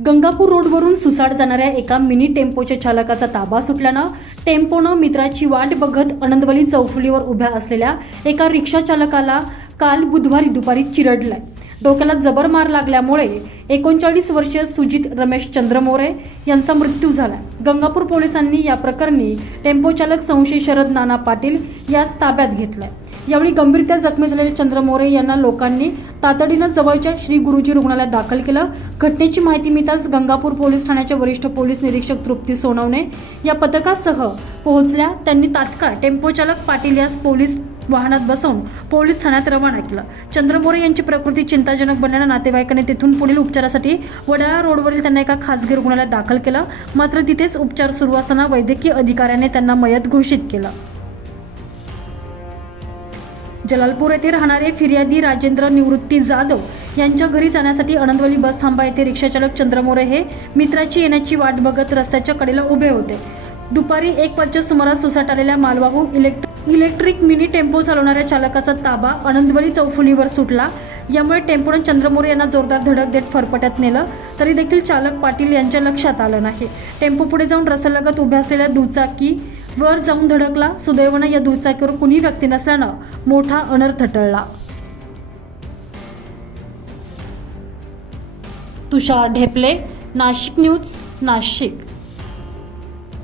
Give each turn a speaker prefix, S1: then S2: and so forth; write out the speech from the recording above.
S1: गंगापूर रोडवरून सुसाट जाणाऱ्या एका मिनी टेम्पोच्या चालकाचा ताबा सुटल्यानं टेम्पोनं मित्राची वाट बघत आनंदवली चौफुलीवर उभ्या असलेल्या एका रिक्षा चालकाला काल बुधवारी दुपारी चिरडलाय. डोक्याला जबर मार लागल्यामुळे एकोणचाळीस वर्षीय सुजित रमेश चंद्रमोरे यांचा मृत्यू झाला. गंगापूर पोलिसांनी या प्रकरणी टेम्पो चालक संशय शरद नाना पाटील यास ताब्यात घेतलाय. यावेळी गंभीरत्या जखमी झालेले चंद्रमोरे यांना लोकांनी तातडीनं जवळच्या श्री गुरुजी रुग्णालयात दाखल केलं. घटनेची माहिती मिळताच गंगापूर पोलीस ठाण्याच्या वरिष्ठ पोलीस निरीक्षक तृप्ती सोनवणे या पथकासह पोहोचल्या. त्यांनी तात्काळ टेम्पो चालक पाटील यास पोलीस वाहनात बसवून पोलीस ठाण्यात रवाना केलं. चंद्रमोरे यांची प्रकृती चिंताजनक बनल्यानं नातेवाईकांनी तिथून पुढील उपचारासाठी वडाळा रोडवरील त्यांना एका खासगी रुग्णालयात दाखल केलं. मात्र तिथेच उपचार सुरू असताना वैद्यकीय अधिकाऱ्याने त्यांना मयत घोषित केलं. जलालपूर येथे राहणारे फिर्यादी राजेंद्र निवृत्ती जाधव यांच्या घरी जाण्यासाठी आनंदवली बस थांबा येथे रिक्षाचालक चंद्रमोरे हे मित्राची येण्याची वाट बघत रस्त्याच्या कडेला उभे होते. दुपारी एक वाजच्या सुमारास सुसाट आलेल्या मालवाहू इलेक्ट्रिक इलेक्ट्रिक मिनी टेम्पो चालवणाऱ्या चालकाचा ताबा आनंदवली चौफुलीवर सुटला. यामुळे टेम्पोनं चंद्रमोरे यांना जोरदार धडक देत फरफट्यात नेलं तरी देखील चालक पाटील यांच्या लक्षात आलं नाही. टेम्पो पुढे जाऊन रस्त्यालगत उभ्या असलेल्या दुचाकी वर जाऊन धडकला. सुदैवानं या दुचाकीवर कुणी व्यक्ती नसल्यानं मोठा अनर्थ टळला तुषार ढेपले नाशिक न्यूज नाशिक.